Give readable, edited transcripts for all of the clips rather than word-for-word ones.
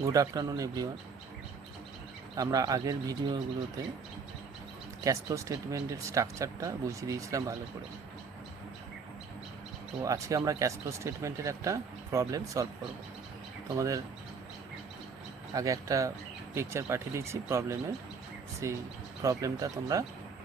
Good afternoon everyone. আমরা আগের ভিডিওগুলোতে ক্যাশ ফ্লো স্টেটমেন্টের স্ট্রাকচারটা বুঝিয়ে দিয়েছিলাম ভালো করে। তো আজকে আমরা ক্যাশ ফ্লো স্টেটমেন্টের একটা প্রবলেম সলভ করব। তোমাদের আগে একটা পিকচার পাঠিয়ে দিয়েছি প্রবলেমের, সেই প্রবলেমটা তোমরা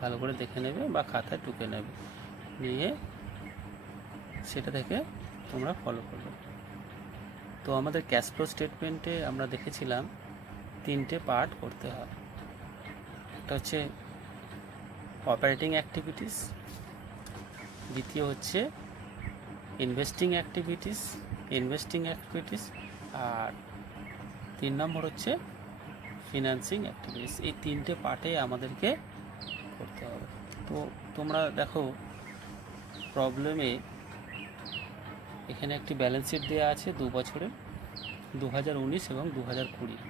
ভালো করে দেখে নেবে বা খাতায় টুকে নেবে, নিয়ে সেটা থেকে তোমরা ফলো করবে। তো আমাদের ক্যাশ ফ্লো স্টেটমেন্টে আমরা দেখেছিলাম তিনটে পার্ট করতে হয়। একটা হচ্ছে অপারেটিং অ্যাক্টিভিটিস, দ্বিতীয় হচ্ছে ইনভেস্টিং অ্যাক্টিভিটিস, আর 3 নম্বর হচ্ছে ফিনান্সিং অ্যাক্টিভিটিস। এই তিনটে পার্টে আমাদেরকে করতে হবে। তো তোমরা দেখো প্রবলেমে এখানে একটি ব্যালেন্স শিট দেওয়া আছে 2 বছরের, 2019 এবং 2020।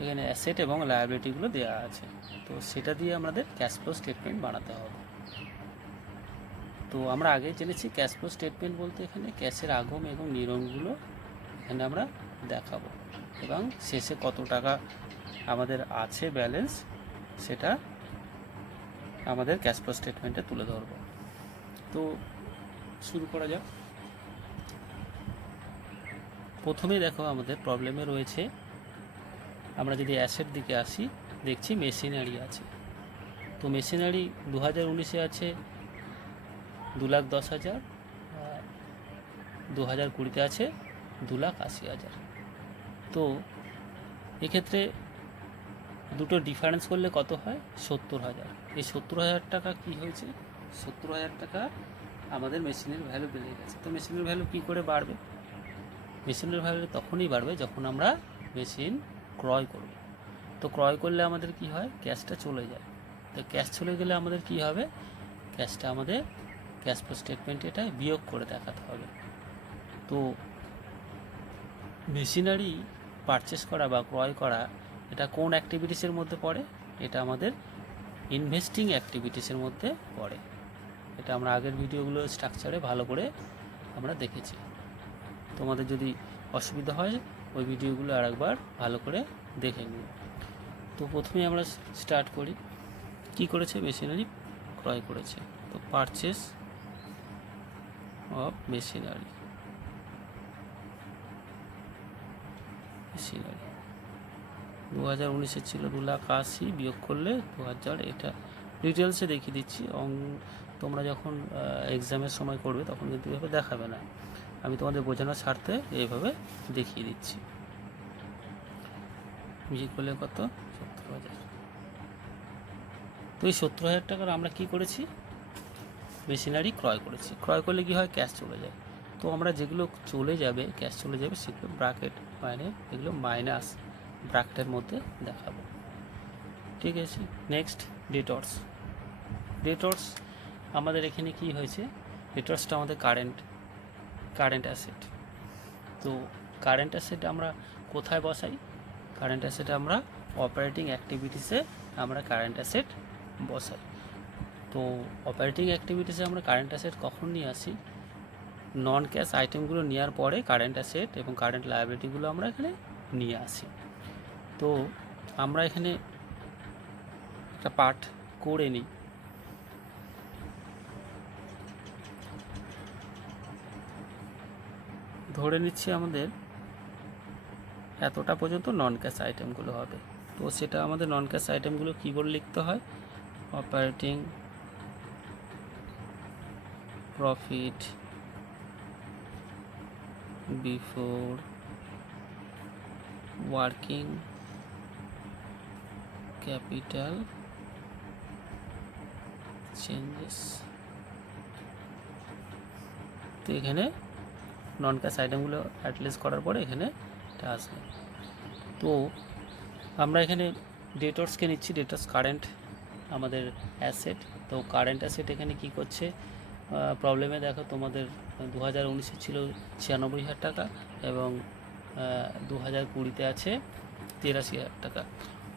এখানে অ্যাসেট এবং লায়াবিলিটিগুলো দেওয়া আছে, তো সেটা দিয়ে আমাদের ক্যাশ ফ্লো স্টেটমেন্ট বানাতে হবে। তো আমরা আগে জেনেছি ক্যাশ ফ্লো স্টেটমেন্ট বলতে এখানে ক্যাশের আগম এবং নিরমগুলো এখানে আমরা দেখাবো, এবং শেষে কত টাকা আমাদের আছে ব্যালেন্স সেটা আমাদের ক্যাশ ফ্লো স্টেটমেন্টে তুলে ধরব। তো শুরু করা যাক। প্রথমেই দেখো আমাদের প্রবলেমে রয়েছে, আমরা যদি অ্যাসেট দিকে আসি দেখছি মেশিনারি আছে। তো মেশিনারি 2019-এ আছে 2,10,000, 2020-তে আছে 2,80,000। তো এক্ষেত্রে দুটো ডিফারেন্স করলে কত হয়? 70,000। এই 70,000 টাকা কী হয়েছে? 70,000 টাকা আমাদের মেশিনের ভ্যালু বেড়ে গেছে। তো মেশিনের ভ্যালু কী করে বাড়বে? মেশিনের ভ্যালু তখনই বাড়বে যখন আমরা মেশিন ক্রয় করব। তো ক্রয় করলে আমাদের কি হয়? ক্যাশটা চলে যায়। তো ক্যাশ চলে গেলে আমাদের কি হবে? ক্যাশটা আমাদের ক্যাশ ফ্লো স্টেটমেন্টে এটা বিয়োগ করে দেখাতে হবে। তো মেশিনারি পারচেস করা বা ক্রয় করা এটা কোন অ্যাক্টিভিটিসের মধ্যে পড়ে? এটা আমাদের ইনভেস্টিং অ্যাক্টিভিটিসের মধ্যে পড়ে। এটা আমরা আগের ভিডিওগুলো স্ট্রাকচারে ভালো করে আমরা দেখেছি। তোমাদের যদি অসুবিধা হয় ওই ভিডিওগুলো আরেকবার ভালো করে দেখে নিও। তো প্রথমে আমরা স্টার্ট করি। কি করেছে? মেশিনারি ক্রয় করেছে। তো পারচেস অফ মেশিনারি 2019-এ ছিল 2,80,000, বিয়োগ করলে 2,000। এটা ডিটেলসে দেখিয়ে দিচ্ছি। তোমরা যখন এক্সামের সময় করবে তখন কিন্তু এভাবে দেখাবে না, আমি তোমাদের বোঝানোর স্বার্থে এইভাবে দেখিয়ে দিচ্ছি। বিয়োগ করলে কত? 70,000। তো এই 70,000 টাকার আমরা কি করেছি? মেশিনারি ক্রয় করেছি। ক্রয় করলে কি হয়? ক্যাশ চলে যায়। তো আমরা যেগুলো চলে যাবে, ক্যাশ চলে যাবে, সেগুলো ব্র্যাকেট মানে এগুলো মাইনাস ব্র্যাকেটের মধ্যে দেখাবো। ঠিক আছে। নেক্সট ডেটর্স আমাদের এখানে কি হয়েছে? ডেটর্সটা আমাদের কারেন্ট অ্যাসেট। তো কারেন্ট অ্যাসেট আমরা কোথায় বসাই? কারেন্ট অ্যাসেট আমরা অপারেটিং অ্যাক্টিভিটিসে আমরা কারেন্ট অ্যাসেট বসাই। তো অপারেটিং অ্যাক্টিভিটিসে আমরা কারেন্ট অ্যাসেট কখন নিয়ে আসি? নন ক্যাশ আইটেমগুলো নেওয়ার পরে কারেন্ট অ্যাসেট এবং কারেন্ট লায়াবিলিটিগুলো আমরা এখানে নিয়ে আসি। তো আমরা এখানে একটা পার্ট করে নিই। ধরে নিচ্ছি আমাদের এতটা পর্যন্ত নন ক্যাশ আইটেমগুলো হবে। তো সেটা আমাদের নন ক্যাশ আইটেমগুলো কী বলে লিখতে হয়? Operating profit before working capital changes. তো এখানে নন ক্যাশ আইটেমগুলো অ্যাটলিস্ট করার পরে এখানে এটা আসবে। তো আমরা এখানে ডেটর্সকে নিচ্ছি। ডেটর্স কারেন্ট আমাদের অ্যাসেট। তো কারেন্ট অ্যাসেট এখানে কি করছে? প্রবলেমে দেখো তোমাদের 2019-এ ছিল 96,000 টাকা এবং 2020-তে আছে 83,000 টাকা।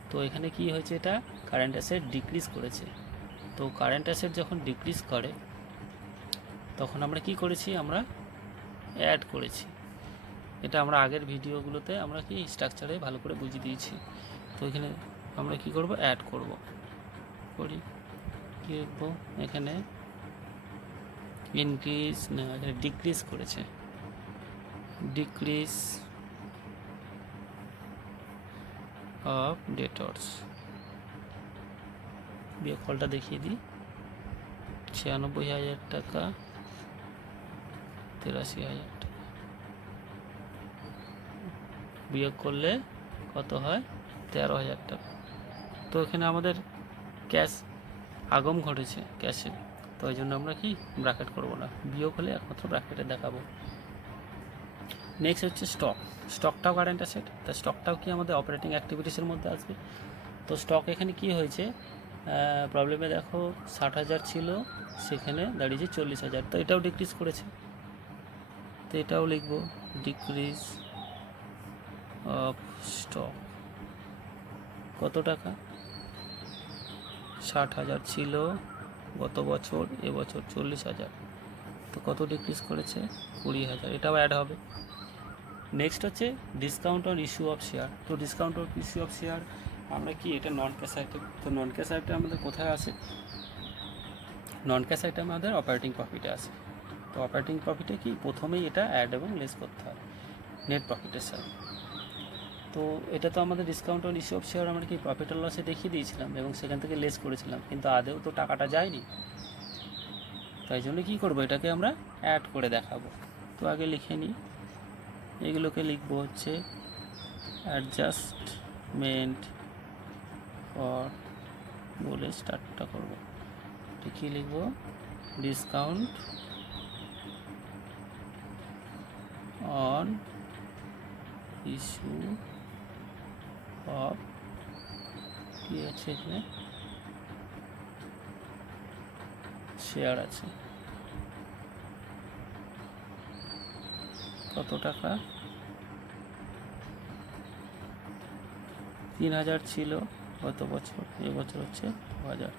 তো এখানে কি হয়েছে? এটা কারেন্ট অ্যাসেট ডিক্রিজ করেছে। তো কারেন্ট অ্যাসেট যখন ডিক্রিজ করে তখন আমরা কি করেছি? আমরা অ্যাড করেছি। এটা আমরা আগের ভিডিওগুলোতে আমরা কি স্ট্রাকচারে ভালো করে বুঝিয়ে দিয়েছি। তো এখানে আমরা কি করব, অ্যাড করব, করি কি লিখবো এখানে, ইনক্রিজ না এখানে ডিক্রিজ করেছে, ডিক্রিজ অফ ডেটর্স, বিয়োগফলটা দেখিয়ে দিই, 96,000 টাকা, 83,000 টাকা, বিয়োগ করলে কত হয়, 13,000 টাকা। তো এখানে আমাদের ক্যাশ আগম ঘটেছে ক্যাশে, তো ওই জন্য আমরা কি ব্র্যাকেট করব না, বিয়োগ হলে একমাত্র ব্র্যাকেটে দেখাবো। নেক্সট হচ্ছে স্টক, স্টকটাও কারেন্ট অ্যাসেট, তা স্টকটাও কি আমাদের অপারেটিং অ্যাক্টিভিটিসের মধ্যে আসবে। তো স্টক এখানে কি হয়েছে, প্রবলেমে দেখো 60,000 ছিল, সেখানে দাঁড়িয়েছে 40,000, তো এটাও ডিক্রিজ করেছে, তো এটাও লিখব ডিক্রিজ অফ স্টক, কত টাকা, 60,000 ছিল গত বছর, এবছর 40,000, তো কত ডিক্রিজ করেছে, 20,000, এটাও অ্যাড হবে। নেক্সট হচ্ছে discount on issue of share, তো discount on issue of share আমরা কি, এটা নন ক্যাশ আইটেম, তো নন ক্যাশ আইটেম আমাদের কোথায় আসে, নন ক্যাশ আইটেম আমাদের অপারেটিং প্রফিটে আসে। তো অপারেটিং প্রফিটে কি প্রথমেই এটা অ্যাড এবং লেস করতে হয় নেট প্রফিটের সাথে। তো এটা তো আমাদের discount on issue of share আমরা কি প্রফিট আর লসে দেখিয়ে দিয়েছিলাম এবং সেখান থেকে লেস করেছিলাম, কিন্তু আদেও তো টাকাটা যায়নি, তাই জন্য কী করবো, এটাকে আমরা অ্যাড করে দেখাবো। তো আগে লিখে নিই, এগুলোকে লিখবো হচ্ছে অ্যাডজাস্টমেন্ট ফর, বলে স্টার্টটা করবো, কী লিখবো, ডিসকাউন্ট অন ইস্যু অফ, কী আছে এখানে, শেয়ার আছে, কত টাকা, 3,000 ছিল গত বছর, এবছর হচ্ছে 2,000,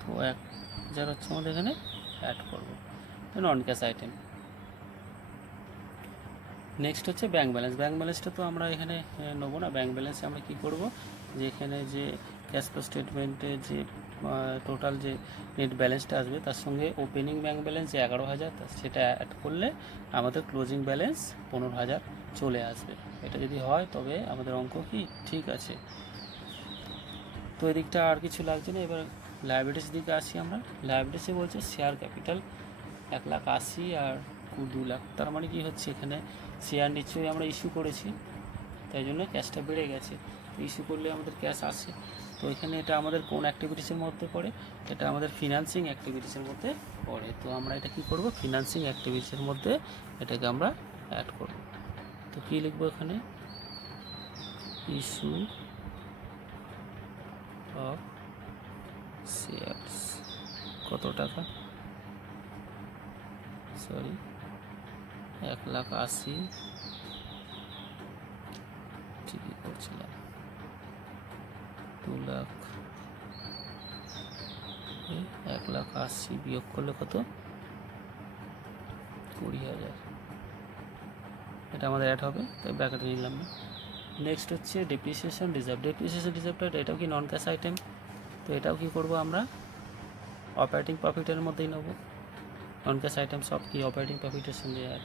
তো 1,000 হচ্ছে আমাদের এখানে অ্যাড করবো, নন ক্যাশ আইটেম। নেক্সট হচ্ছে ব্যাঙ্ক ব্যালেন্স, ব্যাঙ্ক ব্যালেন্সটা তো আমরা এখানে নেবো না, ব্যাঙ্ক ব্যালেন্সে আমরা কী করবো, যে এখানে যে ক্যাশ ফ্লো স্টেটমেন্টে যে টোটাল যে নেট ব্যালেন্সটা আসবে তার সঙ্গে ওপেনিং ব্যাঙ্ক ব্যালেন্স যে 11,000, সেটা অ্যাড করলে আমাদের ক্লোজিং ব্যালেন্স 15,000 চলে আসবে। এটা যদি হয় তবে আমাদের অঙ্ক কি ঠিক আছে। তো এদিকটা আর কিছু লাগছে না। এবার লায়াবিলিটিস দিকে আসি আমরা। লায়াবিলিটিসে বলছে শেয়ার ক্যাপিটাল 1,80,000 আর 2 লাখ, তার মানে কি হচ্ছে, এখানে শেয়ার নিশ্চয়ই আমরা ইস্যু করেছি, তাই জন্য ক্যাশটা বেড়ে গেছে, তো ইস্যু করলে আমাদের ক্যাশ আসে। তো এখানে এটা আমাদের কোন অ্যাক্টিভিটিসের মধ্যে পড়ে, এটা আমাদের ফিনান্সিং অ্যাক্টিভিটিসের মধ্যে পড়ে। তো আমরা এটা কি করব, ফিনান্সিং অ্যাক্টিভিটিসের মধ্যে এটাকে আমরা অ্যাড করব। তো কী লিখবো এখানে, ইস্যু অফ শেয়ারস, কত টাকা, সরি 1,80,000, ঠিকই করছিলাম, 2 লাখ, 1,80,000 বিয়োগ করলে কত, 20,000, এটা আমাদের অ্যাড হবে, তাই ব্র্যাকেটে নিলাম না। নেক্সট হচ্ছে ডেপ্রিসিয়েশন রিজার্ভ, ডেপ্রিসিয়েশন রিজার্ভটা এটাও কি নন ক্যাশ আইটেম, তো এটাও কি করব আমরা অপারেটিং প্রফিটের মধ্যেই নেব, নন ক্যাশ আইটেম সব কি অপারেটিং প্রফিটের সঙ্গে অ্যাড,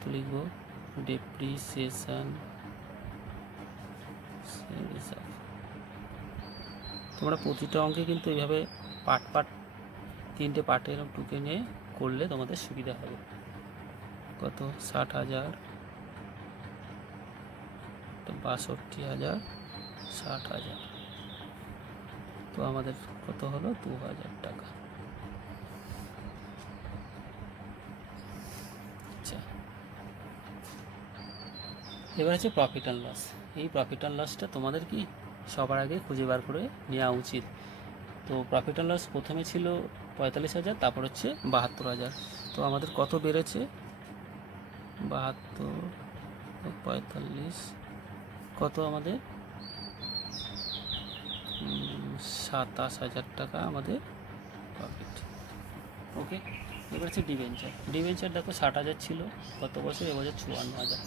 তো লিখব ডেপ্রিসিয়েশন রিজার্ভ। তোমরা প্রতিটা অঙ্কে কিন্তু এইভাবে পার্ট 3টে পার্টে এরকম টুকে নিয়ে করলে তোমাদের সুবিধা হবে। কত, 60,000, 62,000, 60,000, তো আমাদের কত হলো, 2,000 টাকা। আচ্ছা, এবার হচ্ছে প্রফিট অ্যান্ড লস। এই প্রফিট অ্যান্ড লসটা তোমাদের কি সবার আগে খুঁজে বার করে নেওয়া উচিত। তো প্রফিট অ্যান্ড লস প্রথমে ছিল 45,000, তারপর হচ্ছে 72,000, তো আমাদের কত বেড়েছে, 72, 45, কত আমাদের 27,000 টাকা আমাদের প্রফিট। ওকে। এবার হচ্ছে ডিবেঞ্চার। ডিবেঞ্চার দেখো 60,000 ছিল গত বছর, এবছর 54,000।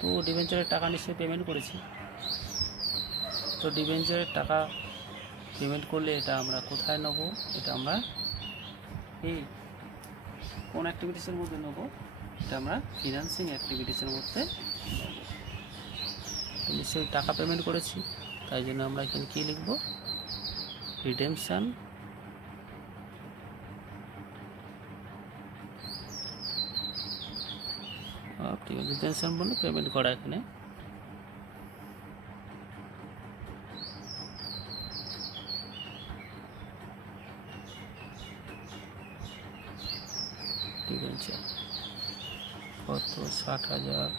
তো ডিবেঞ্চারের টাকা নিশ্চয়ই পেমেন্ট করেছি। তো ডিবেঞ্চারের টাকা পেমেন্ট করলে এটা আমরা কোথায় নেব? এটা আমরা এই কোন অ্যাক্টিভিটিসের মধ্যে নেব? এটা আমরা ফিনান্সিং অ্যাক্টিভিটিসের মধ্যে নেব। তো নিশ্চয়ই টাকা পেমেন্ট করেছি, তাই জন্য আমরা এখানে কী লিখব? রিডেমশান রিডেমশান বলে পেমেন্ট করা এখানে। ডিবেঞ্চার কত? 60,000,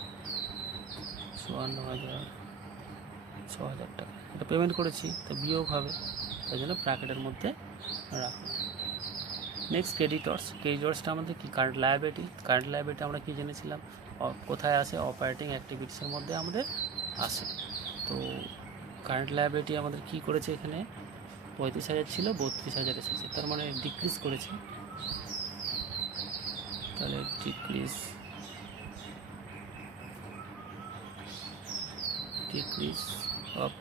54,000, 6,000 টাকা এটা পেমেন্ট করেছি, তো বিয়োগ হবে, তাই জন্য ব্র্যাকেটের মধ্যে রাখবো। Next creditors. ক্রেডিটর্সটা আমাদের কি? Current liability. কারেন্ট লায়াবিলিটি আমরা কি জেনেছিলাম? কোথায় আসে? অপারেটিং অ্যাক্টিভিটিসের মধ্যে আমাদের আসে। তো কারেন্ট লায়াবিলিটি আমাদের কি করেছে? এখানে 35,000 ছিল, 32,000 এসেছে, তার মানে ডিক্রিজ করেছে। তাহলে ডিক্রিজ অফ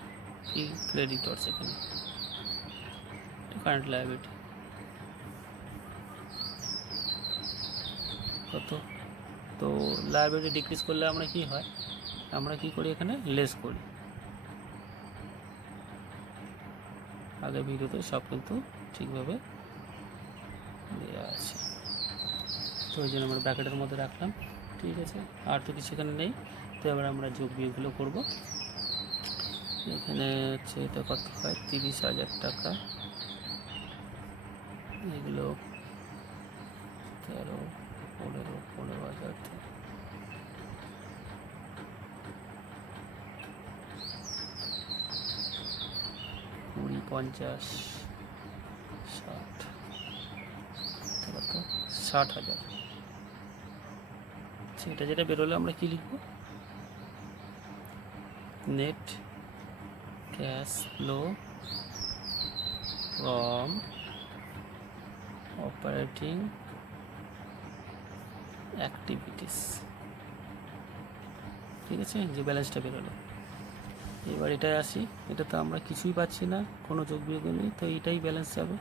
কি ক্রেডিটর্স এখানে কারেন্ট লায়াবিলিটি কত? তো লায়াবিলিটি ডিক্রিজ করলে আমরা কি হয়? আমরা কি করি? এখানে লেস করি। আগে ভিডিওতে সব কিন্তু ঠিকভাবে দেওয়া আছে, তো ওই জন্য আমরা ব্র্যাকেটের মধ্যে রাখলাম। ঠিক আছে, আর তো কিছু এখানে নেই। তো এবার আমরা যোগ বিয়োগগুলো করবো। এখানে হচ্ছে এটা কত হয়? 30,000 টাকা। এগুলো 13, 15, 15,000, 20, 50, 60, কত? 60,000। এটা যেটা বেরোলে আমরা কি লিখব? Net cash flow from operating activities. ঠিক আছে, যে ব্যালেন্সটা বেরোলো। এবার এটাই আসি। এটা তো আমরা কিছুই পাচ্ছি না, কোনো যোগ বিয়োগ নেই, তো এইটাই ব্যালেন্স যাবে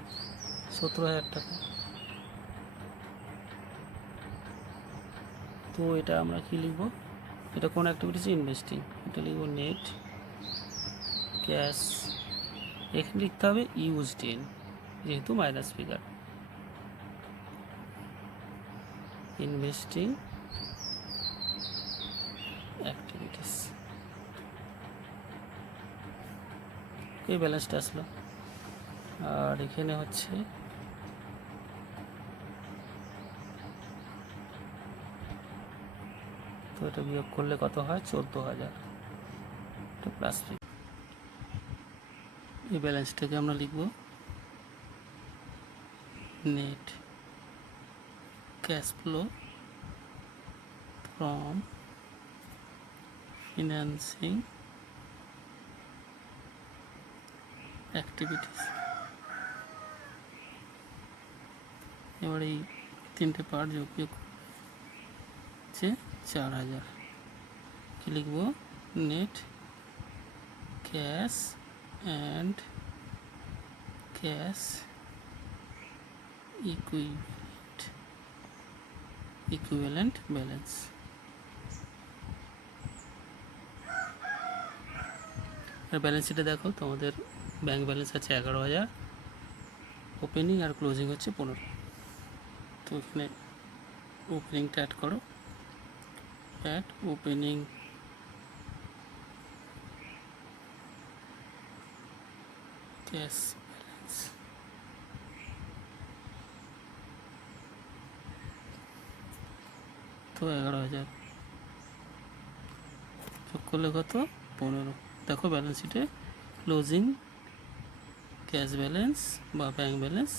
17,000 টাকা। তো এটা আমরা কি লিখব? এটা কোন অ্যাক্টিভিটিস? ইনভেস্টিং। এটা লিখব নেট ক্যাশ, এখানে লিখতে হবে ইউজড ইন, যেহেতু মাইনাস ফিগার। ইনভেস্টিং অ্যাক্টিভিটিস, এই ব্যালেন্সটা আসলো। আর এখানে হচ্ছে তো এটা বিয়োগ করলে কত হয়? 14,000, এটা প্লাস ফি। এই ব্যালেন্সটাকে আমরা লিখব net cash flow from financing activities. এবার এই তিনটে পার্ট যোগ বিয়োগ হচ্ছে 4,000। কি লিখব? Net cash and cash equivalent balance. আর ব্যালেন্স শিটে দেখো তোমাদের ব্যাংক ব্যালেন্স আছে 11,000, ওপেনিং আর ক্লোজিং হচ্ছে 15। তো এখানে ওপেনিংটা অ্যাড করো, অ্যাড ওপেনিং ক্যাশ ব্যালেন্স। তো 11,000 যোগ করলে কত? 15। দেখো ব্যালেন্স শিটে ক্লোজিং ক্যাশ ব্যালেন্স বা ব্যাংক ব্যালেন্স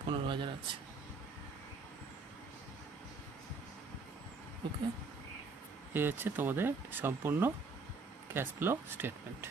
15,000 আছে। ওকে, এই হচ্ছে তোমাদের সম্পূর্ণ ক্যাশ ফ্লো স্টেটমেন্ট।